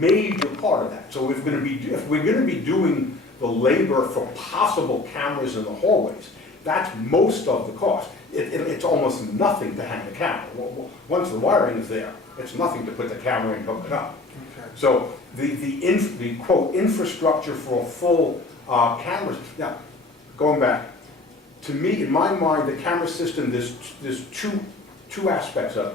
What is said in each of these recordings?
major part of that. So if we're going to be doing the labor for possible cameras in the hallways, that's most of the cost. It's almost nothing to hang the camera. Once the wiring is there, it's nothing to put the camera in and hook it up. Okay. So the quote infrastructure for a full cameras. Now, going back, to me, in my mind, the camera system, there's two aspects of it.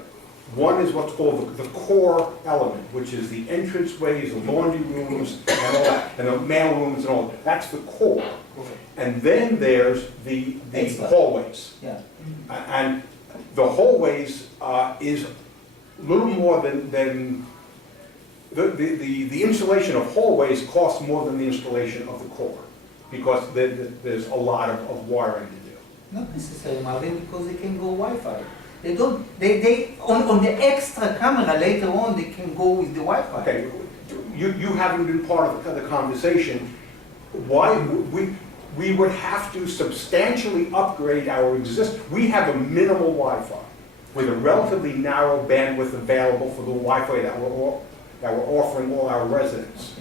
One is what's called the core element, which is the entranceways, the laundry rooms, and all that, and the mail rooms and all that. That's the core. And then there's the hallways. Yeah. And the hallways is a little more than the installation of hallways costs more than the installation of the core, because there's a lot of wiring to do. Not necessarily, Marvin, because they can go Wi-Fi. They don't, on the extra camera later on, they can go with the Wi-Fi. Okay, you haven't been part of the conversation. Why, we would have to substantially upgrade our we have a minimal Wi-Fi with a relatively narrow bandwidth available for the Wi-Fi that we're offering all our residents.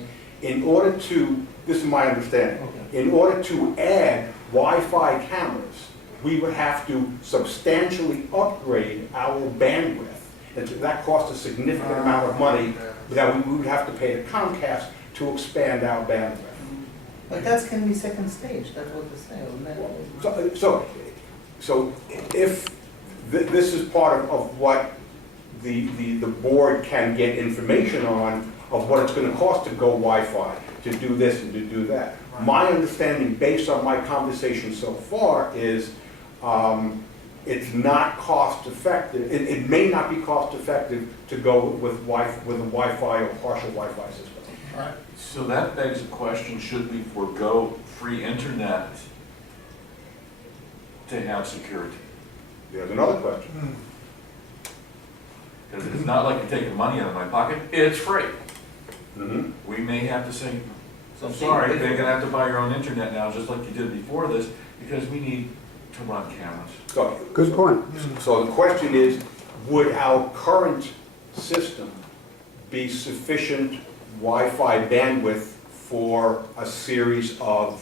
Okay. In order to, this is my understanding, Okay. in order to add Wi-Fi cameras, we would have to substantially upgrade our bandwidth. And that costs a significant amount of money that we would have to pay to Comcast to expand our bandwidth. But that can be second stage, that's what they say. So if this is part of what the board can get information on, of what it's going to cost to go Wi-Fi, to do this and to do that. My understanding, based on my conversation so far, is it's not cost effective. It may not be cost effective to go with a Wi-Fi or partial Wi-Fi system. All right. So that begs the question, should we forego free internet to have security? There's another question. Because it's not like you're taking money out of my pocket, it's free. Mm-hmm. We may have to say, Something sorry, they're different. gonna have to buy your own internet now, just like you did before this, because we need to run cameras. Good point. So the question is, would our current system be sufficient Wi-Fi bandwidth for a series of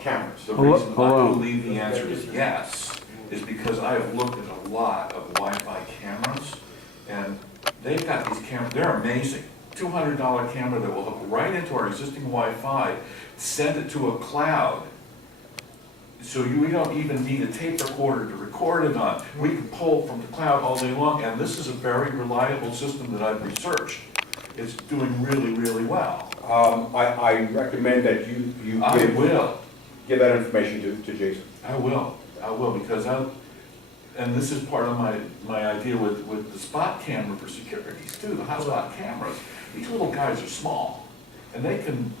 cameras? The Hello- reason I hello. believe the answer is yes, is because I have looked at a lot of Wi-Fi cameras, and they've got these cameras, they're amazing. $200 camera that will hook right into our existing Wi-Fi, send it to a cloud, so we don't even need a tape recorder to record it on. We can pull from the cloud all day long, and this is a very reliable system that I've researched. It's doing really, really well. I recommend that you I will. give that information to Jason. I will, because and this is part of my idea with the spot camera for securities too, the hotspot cameras. These little guys are small, and they can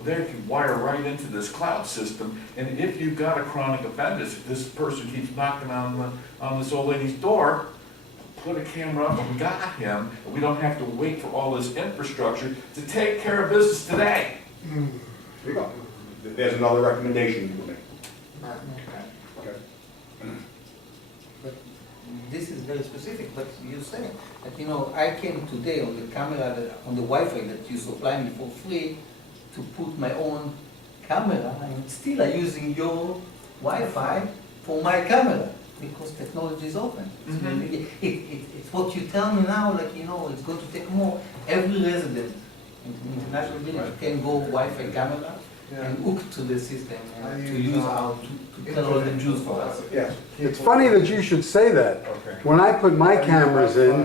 wire right into this cloud system, and if you've got a chronic offender, if this person keeps knocking on this old lady's door, put a camera up and we got him, and we don't have to wait for all this infrastructure to take care of business today. There you go. There's another recommendation you can make. Okay. But this is very specific, but you say that, you know, I came today on the camera, on the Wi-Fi that you supply me for free to put my own camera, and still I'm using your Wi-Fi for my camera, because technology is open. Mhm. It's what you tell me now, like, you know, it's going to take more. Every resident in the international village can go Wi-Fi camera and hook to the system and to use how to tell all the Jews for us. Yes. It's funny that you should say that. When I put my cameras in,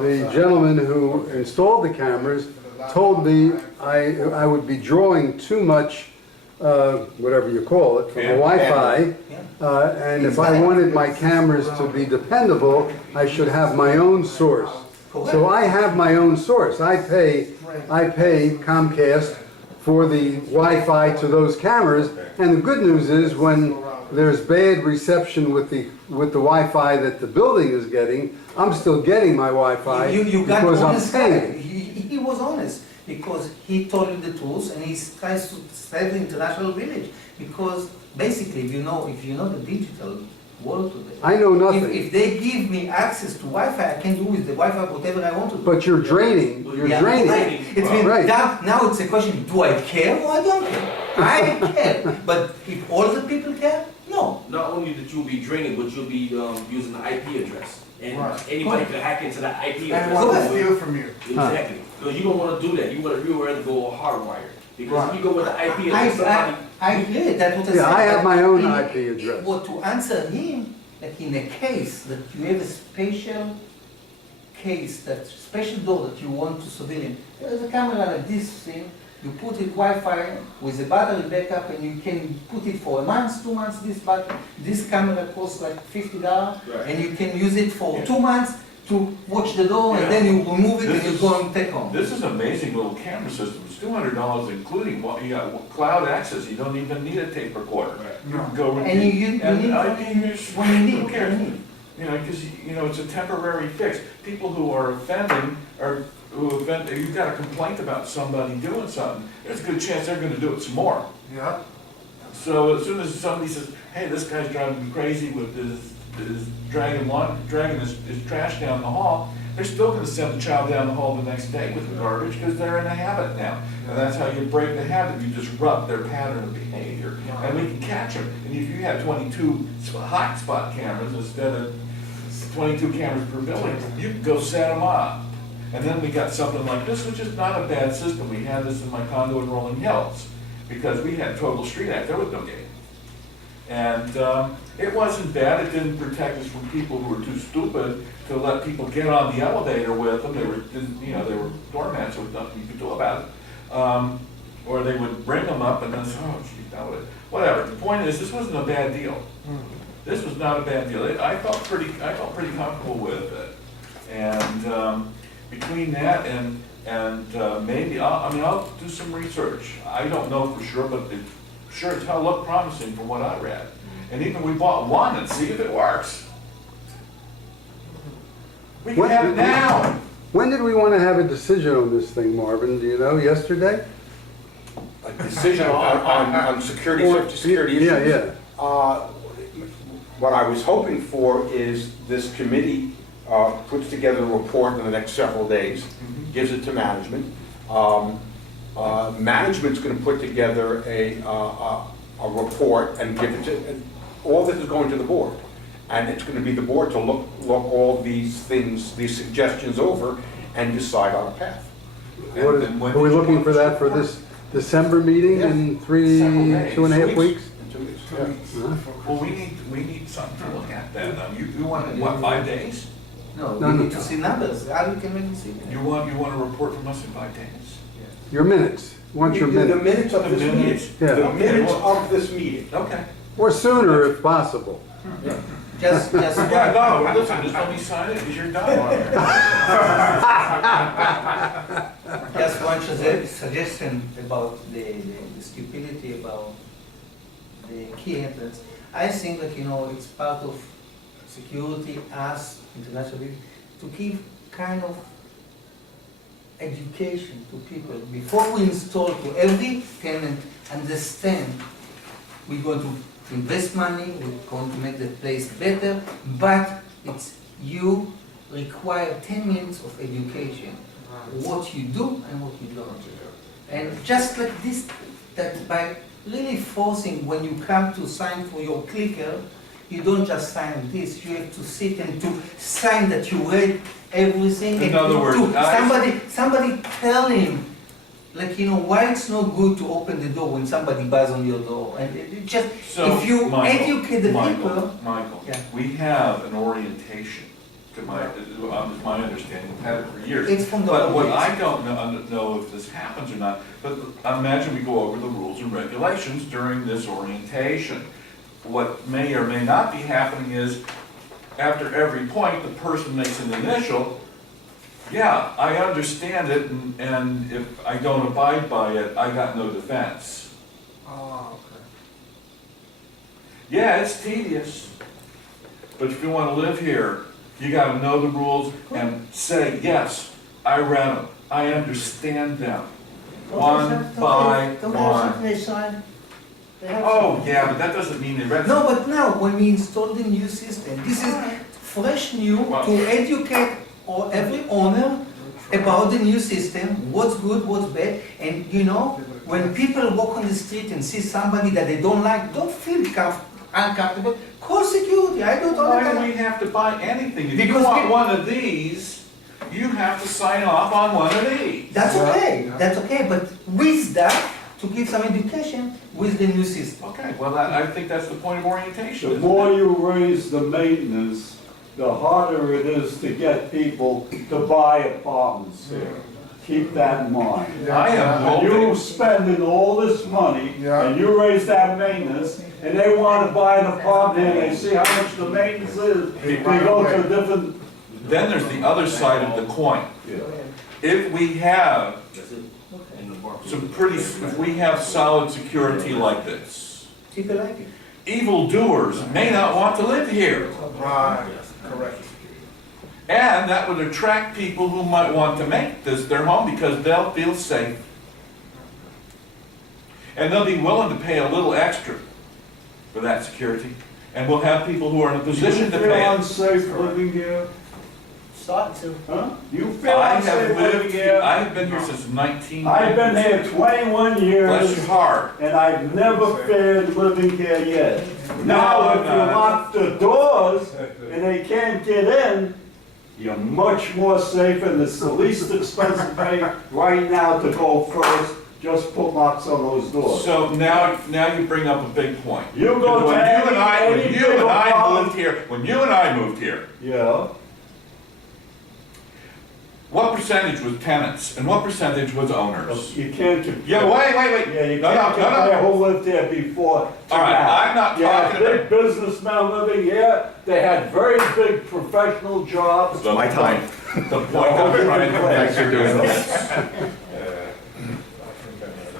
the gentleman who installed the cameras told me I would be drawing too much, whatever you call it, from the Wi-Fi. And if I wanted my cameras to be dependable, I should have my own source. So I have my own source. I pay Comcast for the Wi-Fi to those cameras. And the good news is, when there's bad reception with the Wi-Fi that the building is getting, I'm still getting my Wi-Fi You got because I'm honest guy. paying. He was honest, because he told you the truth, and he tries to save the international village. Because basically, if you know the digital world today. I know nothing. If they give me access to Wi-Fi, I can do with the Wi-Fi whatever I want to do. But you're draining, Yeah, draining. It's been Right. now it's a question, do I care or I don't care? I care, but if all the people care, no. Not only that you'll be draining, but you'll be using the IP address. And Right. anybody can hack into that IP And address. want to steal from you. Exactly. So you don't want to do that. You would rather go hardwired. Because Right. if you go with the IP address, somebody... I agree, that's what I said. Yeah, I have my own In- IP address. Well, to answer him, like in a case that you have a special case, that special door that you want to surveil, there is a camera like this thing, you put it Wi-Fi with a battery backup and you can put it for a month, 2 months, this camera costs like $50 Right. and you can use it for Yeah. 2 months to watch the door and Yeah. then you remove it This and you is- go and take home. This is an amazing little camera system, it's $200 including, what you got cloud access, you don't even need a tape recorder. You can go with And the- you need and I when mean, there's- when you need, who cares? when you need. You know, because, you know, it's a temporary fix. People who are offending, you've got a complaint about somebody doing something, there's a good chance they're gonna do it some more. Yeah. So as soon as somebody says, hey, this guy's driving me crazy with his dragging his trash down the hall, they're still gonna send the child down the hall the next day with the garbage, because they're in a habit now. And that's how you break the habit, you disrupt their pattern of behavior, and we can catch them. And if you have 22 hot spot cameras instead of 22 cameras per building, you can go set them up. And then we got something like this, which is not a bad system. We had this in my condo in Rolling Hills, because we had total street act, there was no gate. And it wasn't bad, it didn't protect us from people who were too stupid to let people get on the elevator with them. They were, they were doormats, there was nothing you could do about it. Or they would bring them up and then say, oh, geez, now what? Whatever, the point is, this wasn't a bad deal. This was not a bad deal. I felt pretty comfortable with it. And between that and maybe, I'll do some research. I don't know for sure, but it sure as hell looked promising from what I read. And even we bought one and see if it works. We can What- have it now. When did we want to have a decision on this thing, Marvin? Do you know, yesterday? A decision on security, safety, security issues. Yeah, yeah. What I was hoping for is this committee puts together a report in the next several days, gives it to management. Management's gonna put together a report and give it to, and all this is going to the board. And it's gonna be the board to look all these things, these suggestions over and decide on a path. What is- And when Are we did you looking want for this that for report? this December meeting in Several days. 2.5 weeks? In 2 weeks. 2 weeks. Huh? Well, we need something to look at then. You want, what, 5 days? No, No, we no. need to see numbers, how we can really see that. You want a report from us in 5 days? Your minutes, want your The minutes, minutes of The this meeting. minutes. Yeah. The minutes of this meeting. Okay. or sooner if possible. Just Yeah, no, listen, just let me sign it, because you're done. Just one suggestion about the stupidity about the key entrance. I think that, it's part of security, us, internationally, to give kind of education to people. Before we install, to every tenant understand, we're going to invest money, we're going to make the place better, but you require 10 minutes of education. What you do and what you don't do. And just like this, that by really forcing, when you come to sign for your clicker, you don't just sign this, you have to sit and to sign that you read everything. In and other to- words, somebody tell him, why it's not good to open the door when somebody bangs on your door. And it just, So, if you Michael, educate the people, Michael, Yeah. we have an orientation, to my understanding, we've had it for years. it's from the. But what police. I don't know if this happens or not, but imagine we go over the rules and regulations during this orientation. What may or may not be happening is, after every point, the person makes an initial, yeah, I understand it, and if I don't abide by it, I got no defense. Oh, okay. Yeah, it's tedious, but if you want to live here, you got to know the rules and say, yes, I read them, I understand them, one by one. Oh, yeah, but that doesn't mean they rent. No, but now, when we install the new system, this is fresh new to educate every owner about the new system, what's good, what's bad, and you know, when people walk on the street and see somebody that they don't like, don't feel uncomfortable, call security, I do it all the Why do we time. have to buy anything? If you Because want we- one of these, you have to sign off on one of these. That's okay, but with that, to give some education with the new system. Okay, well, I think that's the point of orientation. The isn't more it? you raise the maintenance, the harder it is to get people to buy apartments here. Keep that in mind. I am When hoping, you spending all this money, Yeah. and you raise that maintenance, and they wanna buy an apartment, and they see how much the maintenance is, they go to a different. then there's the other side of the coin. If we have That's it. In the bar. if we have solid security like this, People like it. evildoers may not want to live here. Right, correct. And that would attract people who might want to make this their home because they'll feel safe. And they'll be willing to pay a little extra for that security. And we'll have people who are in a position to You feel pay it. unsafe living here? Start to. Huh? You feel I unsafe have living lived, here? I have been here since 1990. I've been here 21 Bless years. your heart. And I've never feared living here yet. Now, if you no. lock the doors and they can't get in, you're much more safe and it's the least expensive way right now to go first. Just put locks on those doors. So now you bring up a big point. You go to When you and I any big apartment- moved here, when you and I moved here, Yeah, what percentage was tenants and what percentage was owners? you can't. compare- Yeah, wait. Yeah, you No, can't no, no, compare no. who lived there before. to All right, now. I'm not You had talking big businessmen living here, they had very big professional jobs. My time. The point I'm trying to make. for doing this.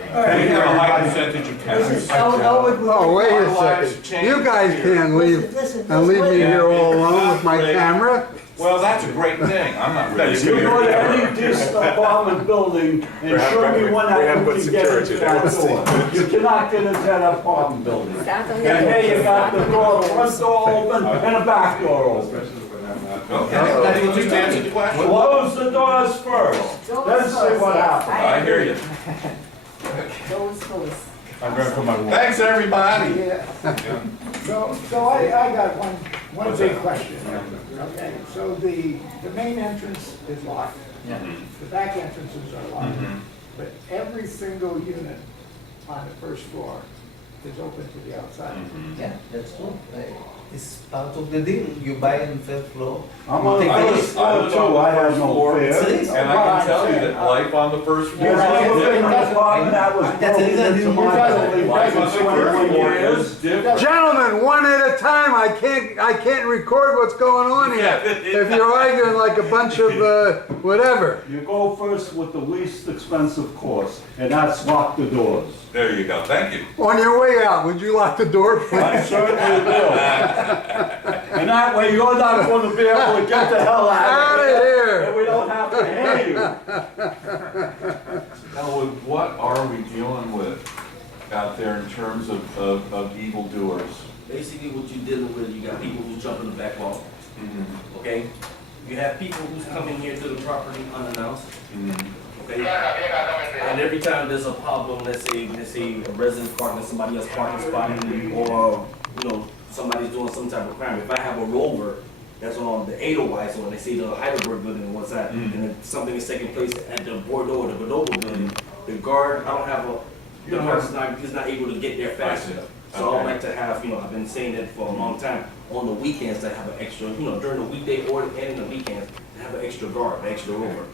We have a high percentage of tenants. How would we? Oh, wait Our a lives second. change You guys here. can't leave Listen, and leave me listen. here all alone with my Yeah. camera? Well, that's a great thing. I'm not really. You go to any decent apartment building and show me one that you can get into that door. You cannot get into that apartment building. And here you got the door, the front door open and the back door open. Okay, that will just answer the question. Close the doors first, then see what happens. I hear you. Those first. Thanks, everybody. Yeah. So I got one big question. Okay, so the main entrance is locked. The back entrances are locked. But every single unit on the first floor is open to the outside. Yeah, that's true. It's part of the deal. You buy on first floor. I'm on the Take first risk. floor too, I have no fear. It's And I can tell you that life on the first floor There's never been is an apartment that was That's the broken reason I into didn't my move out. building Life on for the first 21 floor years. is different. Gentlemen, one at a time. I can't record what's going on here. If you're arguing like a bunch of, whatever. You go first with the least expensive course, and that's lock the doors. There you go, thank you. On your way out, would you lock the door, please? I certainly will. And that way you're not going to be able to get the hell Out out of of here. here. And we don't have to hear you. Now, what are we dealing with out there in terms of evildoers? Basically, what you're dealing with, you got people who jump in the back wall, okay? You have people who's coming here to the property unannounced, okay? And every time there's a problem, let's say a resident parking, somebody else parking spot, or, you know, somebody's doing some type of crime. If I have a rover that's on the Edelweiss, or they see the Heidelberg building and what's that, and if something is taking place at the Bordeaux or the Bonobo building, the guard, I don't have the person's is not able to get there fast enough. So I would like to have, you know, I've been saying that for a long time, on the weekends to have an extra, you know, during the weekday or and in the weekends, to have an extra guard, an extra rover.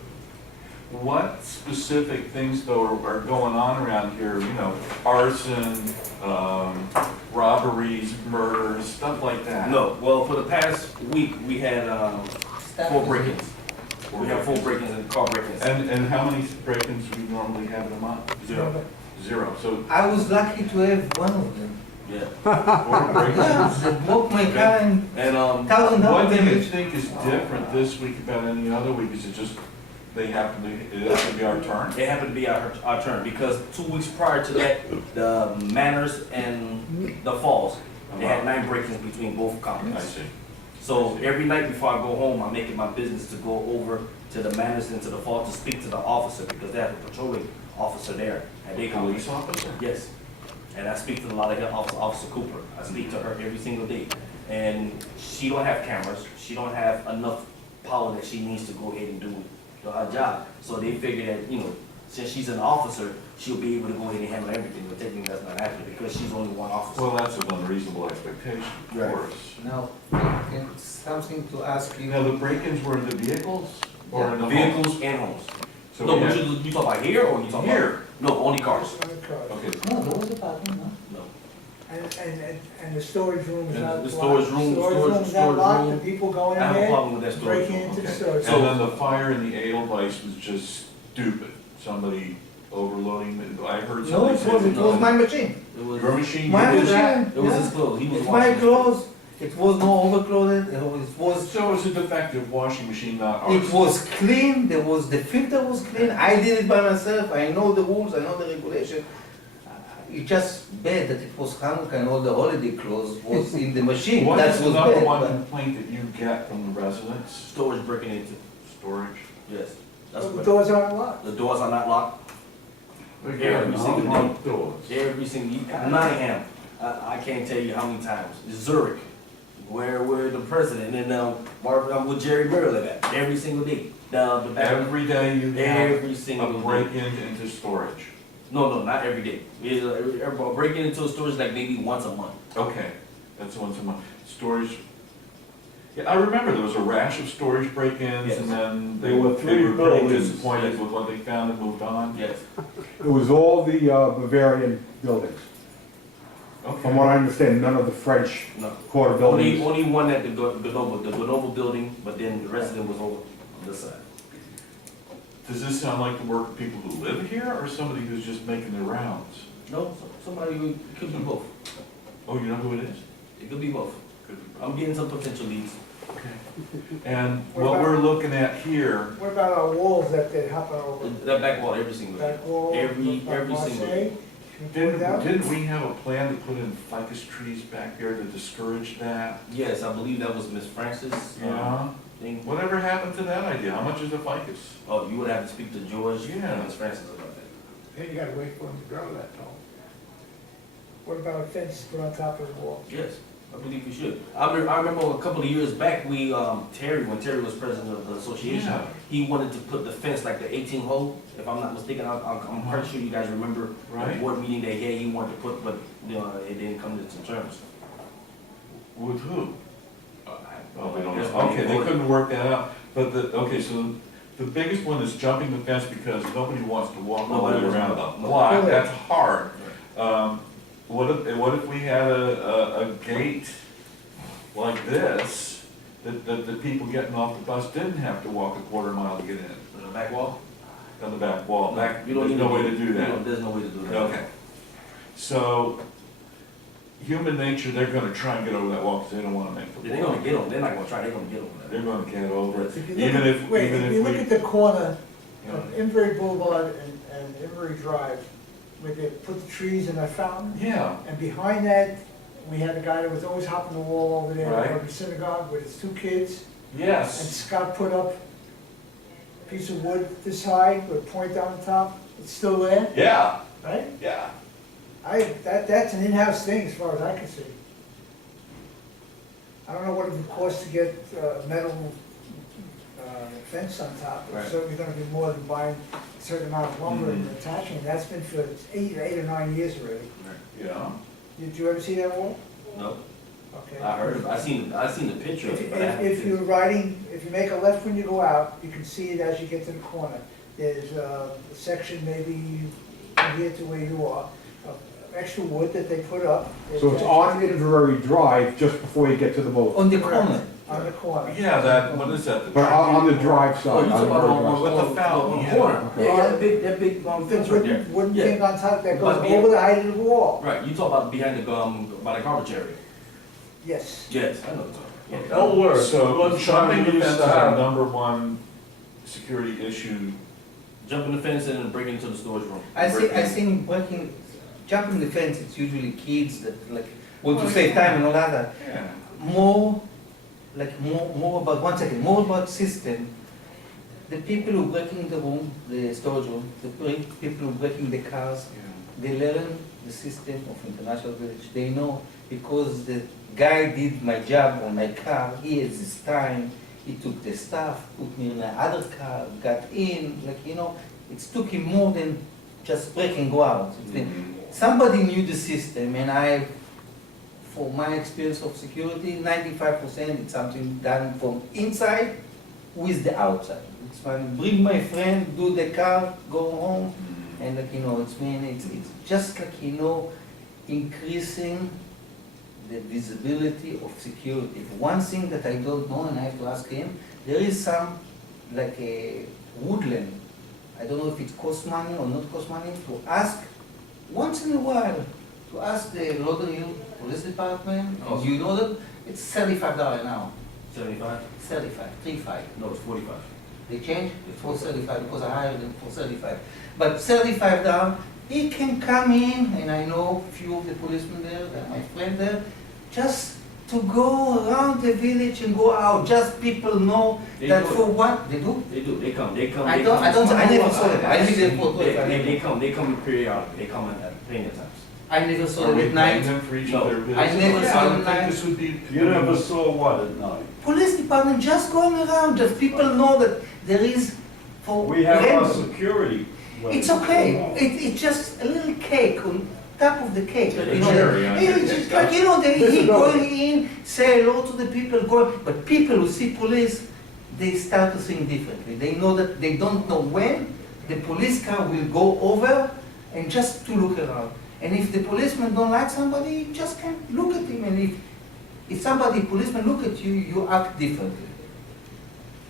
What specific things though are going on around here, you know, arson, robberies, murders, stuff like that? No, well, for the past week, we had 4 break-ins. We have 4 break-ins and car break-ins. And how many break-ins do we normally have in a month? 0. 0, so I was lucky to have one of them. Yeah. 4 break-ins. They broke my car and And $1,000 What do you damage. think is different this week about any other week? Is it just they happen to, it has to be our turn? It happened to be our turn, because 2 weeks prior to that, the Manors and the Falls, they had 9 break-ins between both I companies. see. So every night before I go home, I make it my business to go over to the Manors and to the Falls to speak to the officer, because they have a patrolling officer there. And they come. Police officer? Yes. And I speak to a lot of Officer Cooper. I speak to her every single day. And she don't have cameras. She don't have enough power that she needs to go ahead and do her job. So they figure that, you know, since she's an officer, she'll be able to go ahead and handle everything. But technically that's not happening because she's only one officer. Well, that's an unreasonable expectation, of Right. course. Now, can, something to ask you. Now, the break-ins were in the vehicles or in the homes? Vehicles and homes. So No, we but had- you talk about here or you talk about? Here. No, only cars. Okay, No, there was a parking, no? No. And the storage room is And not the locked? storage room- Storage storage- room is not storage locked, room. and people go in I have a there, problem with that storage breaking room. into the okay. storage. And then the fire in the Edelweiss was just stupid. Somebody overloading, I heard No, somebody it was say. my machine. It was, Your machine, My you did that? machine. it was Yeah. his clothes. He was It's my washing. clothes. It was no overcloaded. It was. So it's a defective washing machine, not ours? It was clean, there was, the filter was clean, I did it by myself, I know the rules, I know the regulation. It's just bad that it was Hanukkah and all the holiday clothes was in the machine, What that is the was number bad. one but- complaint that you get from the residents? Storage breaking into. Storage? Yes. That's The what. doors aren't locked. The doors are not locked. Every single day. Every single, Nottingham, I can't tell you how many times. Zurich, where the president and, I'm with Jerry Merrill at, every single day. The back, Every day you have every single a day. break-in into storage? No, not every day. Breaking into a storage like maybe once a month. Okay, that's once a month. Storage, yeah, I remember there was a rash of storage break-ins Yes. and then There were they three were pretty buildings. disappointed with what they found and moved on. Yes. It was all the Bavarian buildings. From what Okay, I understand, none of the French No. Quarter buildings. Only one at the Grenoble building, but then the rest of them was over on this side. does this sound like the work of people who live here or somebody who's just making their rounds? No, somebody who, it could be both. Oh, you know who it is? It could be both. Could be. I'm getting some potential leads. Okay. And What what about- we're looking at here, What about our walls that they happen over? That back wall every single day. Back wall? Every by single Marseille? day. Can you point it out? didn't we have a plan to put in ficus trees back there to discourage that? Yes, I believe that was Miss Francis. Yeah. Thing. Whatever happened to that idea? How much is a ficus? Oh, you would have to speak to George Yeah. and Miss Francis about that. Then you gotta wait for them to grow that tall. What about a fence put on top of the wall? Yes, I believe we should. I remember a couple of years back, we, Terry, when Terry was president of the association, Yeah. he wanted to put the fence like the 18 hole, if I'm not mistaken. I'm pretty sure you guys remember Right. the board meeting that he wanted to put, but, you know, it didn't come to some terms. With who? Oh, we don't Yes, know. Okay, they we- couldn't work that out. But okay, so the biggest one is jumping the fence because nobody wants to walk all the Nobody way wants around to the walk. block. That's hard. What if we had a gate like this, that the people getting off the bus didn't have to walk a quarter mile to get in? The back wall? On the back wall, back, You don't there's need no way to do that. There's no way to do that. Okay. So, human nature, they're gonna try and get over that wall because they don't wanna make the They're gonna wall. get them, they're not gonna try, they're gonna get them. They're gonna get over it, If you look even at- if, Wait, even if you if look we. at the corner you know, of Inverrary Boulevard and Inverrary Drive, where they put the trees in that fountain, Yeah, and behind that, we had a guy that was always hopping the wall over there, Right. over the synagogue with his 2 kids, and yes, Scott put up a piece of wood this high with a point on the top. It's still there, yeah, right? yeah. That's an in-house thing as far as I can see. I don't know what it would cost to get metal fence on top. Right. It's certainly gonna be more than buying a certain amount of lumber and attaching it. That's been for 8 or 9 years already. Yeah, Did you ever see that wall? No, Okay. I heard, I seen the picture of it, but I haven't If seen you're it. riding, if you make a left when you go out, you can see it as you get to the corner. There's a section maybe from here to where you are, of extra wood that they put up. So it's on Inverrary Drive just before you get to the boat. On the corner. On the corner. yeah, that, what is that? the But on the drive Oh, side. you on talking about Inverrary Drive. With the fountain, on the yeah. corner? Okay. Yeah, that big fence right there. Wooden Yeah. thing on top that goes But yeah. over the height of the wall. Right, you talk about behind the, by the garbage area. Yes. Yes, I know what you're talking about. Don't worry, So, one time jumping we the used fence to is our have, number one security issue? Jumping the fence and then breaking into the storage room. I think working, jumping the fence, it's usually kids that like, want to save time and all that. Yeah. More about, one second, more about system. The people who breaking the room, the storage room, people who breaking the cars, they learn the system of International Village. They know because the guy did my job on my car, he has his time, he took the stuff, put me in another car, got in, like, you know, it took him more than just break and go out. Somebody knew the system, and for my experience of security, 95% it's something done from inside with the outside. It's when bring my friend, do the car, go home, and like, you know, it's just like, you know, increasing the visibility of security. One thing that I don't know, and I have to ask him, there is some, like a woodland, I don't know if it costs money or not cost money, to ask, once in a while, to ask the Lauderdale Police Department, Oh. you know that, it's $35 an hour. 75? 35. No, it's 45. They changed it for 35 because I hired them for 35. But $35, he can come in, and I know a few of the policemen there, my friend there, just to go around the village and go out. Just people know They that do it. for what they do. They do, they come. I never saw them. I live there for 25 They years. come periodically, they come at plenty of times. I never saw Are them we at paying night. them for each No. of their visits? I never saw I them don't at think night. this would be. You never saw what at night? Police department just going around. Just people know that there is for We have our rent. security. It's okay. It's just a little cake on top of the cake. The You know, cherry on it's it. just like, you know, he going in, say hello to the people, go. But people who see police, they start to think differently. They know that they don't know when the police car will go over, and just to look around. And if the policeman don't like somebody, you just can't look at him. And if policeman look at you, you act differently.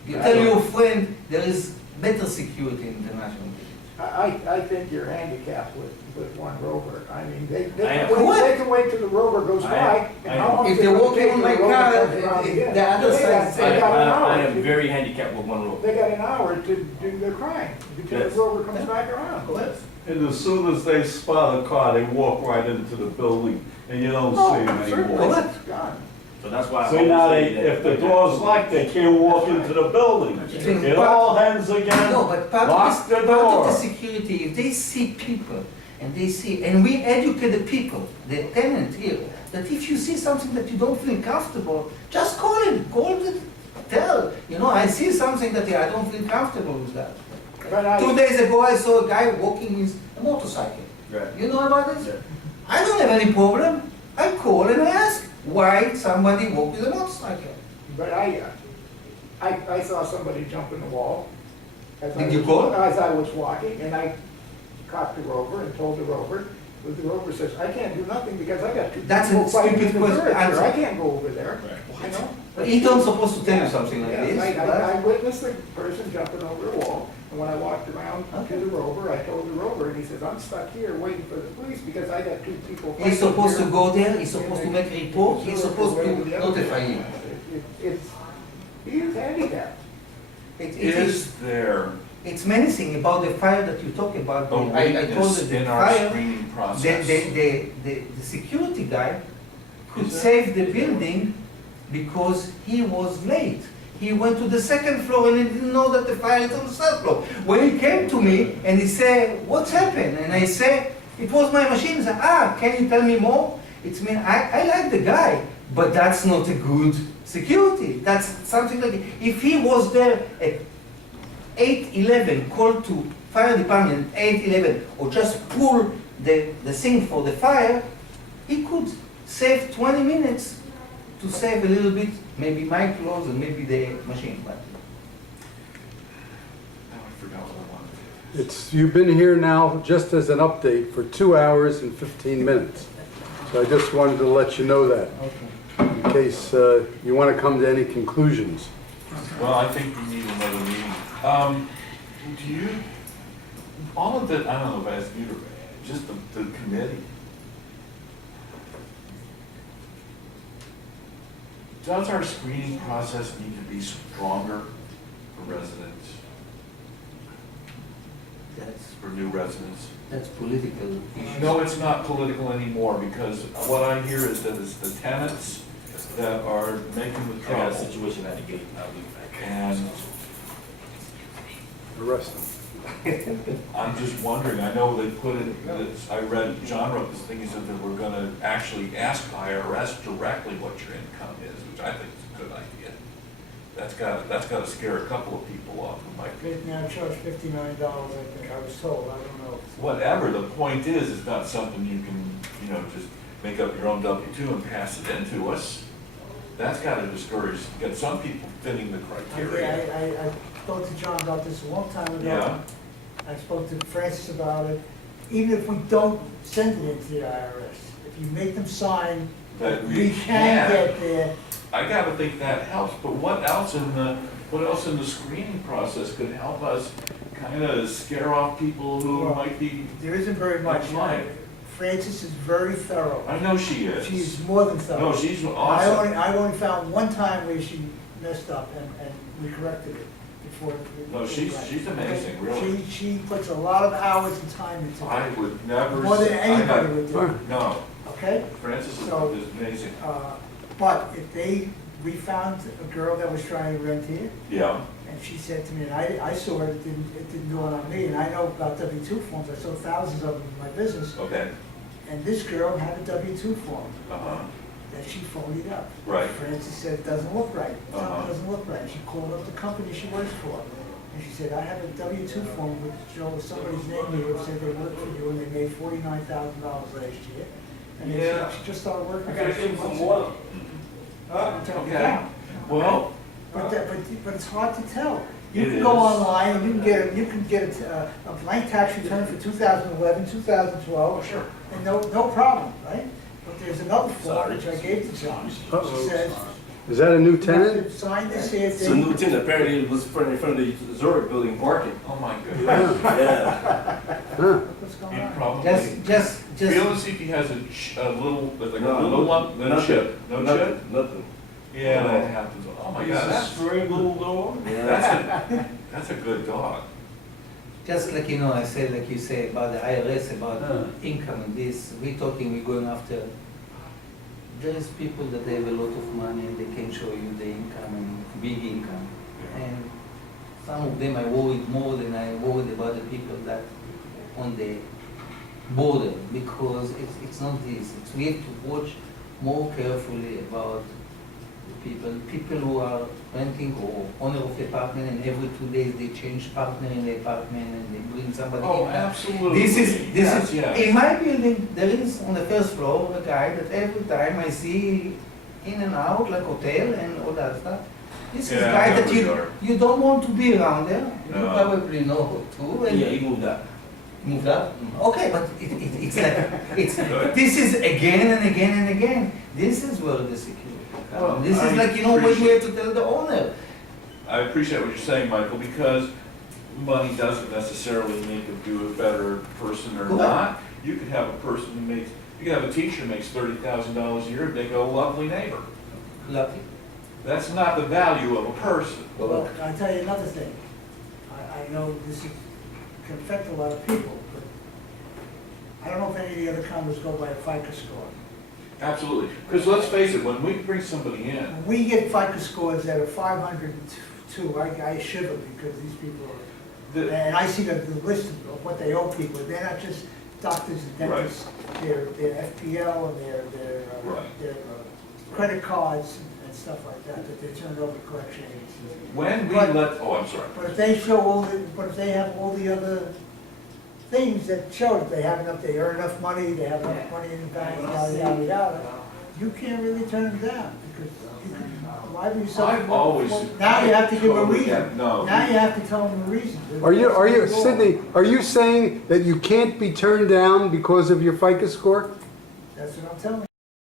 You tell your friend there is better security in the national. I think you're handicapped with one rover. I mean, they I am. can wait till the rover goes I by, am. and how long If is it they're gonna walking take on till my the rover car, comes around again? the other They side- got an hour. I am very handicapped with one rope. They got an hour to do the crime, until the Yes. rover comes back around. Correct. And as soon as they spot a car, they walk right into the building, and you don't see them Certainly, anymore. Correct. it's gone. So that's why I See, now, always say that. if the door's locked, they can't walk into the building. It all hands again, No, but lock the part of the door. security, if they see people, and we educate the people, the tenant here, that if you see something that you don't feel comfortable, just call him, tell, you know, I see something that I don't feel comfortable with that. But 2 days ago, I saw a guy walking with a motorcycle. Right. You know about this? Yeah. I don't have any problem. I call and I ask why somebody walked with a motorcycle. But I saw somebody jump in the wall. Did you call? As I was walking, and I caught the rover and told the rover, but the rover says, I can't do nothing because I got two That's people a fighting stupid in the question to dirt here. answer. I can't go over there, you know? But he don't supposed to tell you something like Yeah, this. I witnessed the person jumping over a wall, and when I walked around Okay. to the rover, I told the rover, and he says, I'm stuck here waiting for the police because I got two people fighting He's supposed to here." go there, he's supposed to make a report, he's supposed to notify you. He is handicapped. Is there It's menacing about the fire that you talk about. a I told weakness you the in our fire, screening process? the security guy could Is there? save the building because he was late. He went to the second floor and he didn't know that the fire is on the third floor. When he came to me and he said, what's happened? And I said, it was my machine. He said, can you tell me more? It's me, I like the guy, but that's not a good security. That's something like, if he was there at 8:11, call to fire department at 8:11, or just pull the thing for the fire, he could save 20 minutes to save a little bit, maybe my clothes and maybe the machine. But Now I forgot what I wanted. You've been here now, just as an update, for 2 hours and 15 minutes. So I just wanted to let you know that, in case you want to come to any conclusions. Well, I think we need another meeting. Do you, all of it, I don't know if I asked you, just the committee. Does our screening process need to be stronger for residents? That's, for new residents. that's political issue. No, it's not political anymore, because what I hear is that it's the tenants that are making the I got a trouble. situation at the gate, I'll be back. And Arrest them. I'm just wondering, I know they put it, I read, John wrote this thing, he said that we're gonna actually ask IRS directly what your income is, which I think is a good idea. That's gotta scare a couple of people off who might be. They now charge $59, I think, I was told, I don't know. Whatever, the point is, it's not something you can, just make up your own W-2 and pass it in to us. That's gotta discourage, get some people fitting the criteria. I spoke to John about this a long time ago. Yeah, I spoke to Francis about it. Even if we don't send it into the IRS, if you make them sign, that we can get there. I gotta think that helps, but what else in the screening process could help us kinda scare off people who Well, might be, There isn't very much. Right. Francis is very thorough. I know she is. She is more than thorough. No, she's awesome. I only found one time where she messed up and we corrected it before. No, she's amazing, really. She puts a lot of hours and time into I it, would never. more than say- anybody would do, No, okay? Francis So- is amazing. But we found a girl that was trying to rent here, Yeah, and she said to me, and I saw it, it didn't do it on me, and I know about W-2 forms, I saw thousands of them in my business, okay, and this girl had a W-2 form uh-huh, that she phoned up. right, Francis said, it doesn't look right, Uh-huh. something doesn't look right. She called up the company she works for, and she said, I have a W-2 form which shows somebody's name here, said they work for you, and they made $49,000 last year. And they said, Yeah. she just started working. I gotta for give him 2 some months water. ago. Turn it okay. down. Well, But it's hard to tell. You It can go is. online and you can get a blank tax return for 2011, 2012. oh, sure. And no problem, right? But there's another form Sorry. which I gave to John. She Uh-oh. says, Is that a new you have tenant? to sign this here It's a thing. new tenant, apparently it was in front of the Zurich building parking. Oh, my goodness. Yeah. Huh. What's going He on? probably, Just, feel to see if he has a little, like a No, little lump, no nothing. chip, no chip? Nothing. Yeah, that happens. Oh, my God, Stray little dog? that's a good dog. just like, I said, like you say about the IRS, about income and this, we're going after, there is people that they have a lot of money and they can show you the income and big income. And some of them I worried more than I worried about the people that on the border, because it's not this. We have to watch more carefully about the people who are renting or owner of the apartment, and every 2 days they change partner in the apartment and they bring somebody Oh, in. absolutely. This is Yes, yes. in my building. There is on the first floor a guy that every time I see in and out like hotel and all that stuff. This is Yeah, guy I know that who you are. you don't want to be around there. You No. probably know too. And Yeah, he moved out. moved up. Okay, but it's like Good. this is again and again and again. This is where the security comes. Well, This is I like what you appreciate- have to tell the owner. I appreciate what you're saying, Michael, because money doesn't necessarily make you a better person or Correct. not. You could have a person who makes, you could have a teacher who makes $30,000 a year, they go, lovely neighbor. Lucky. That's not the value of a person. Well, I'll tell you another thing. I know can affect a lot of people, but I don't know if any of the other condos go by a FICO score. Absolutely. Because let's face it, when we bring somebody in, When we get FICO scores that are 502, I shiver because these people are, the, and I see the list of what they owe people. They're not just doctors and dentists. They're FPL and Right. their credit cards and stuff like that they turned over to collection agencies. when we But- let, oh, I'm sorry. But if they have all the other things that show that they have enough, they earn enough money, they have enough money in the bank, yada, yada, yada, you can't really turn them down, because you can, why would you sell? I've always. Now you have to give a Totally reason. get- No. Now you have to tell them a reason. Are you, Sidney, are you saying that you can't be turned down because of your FICO score? That's what I'm telling you.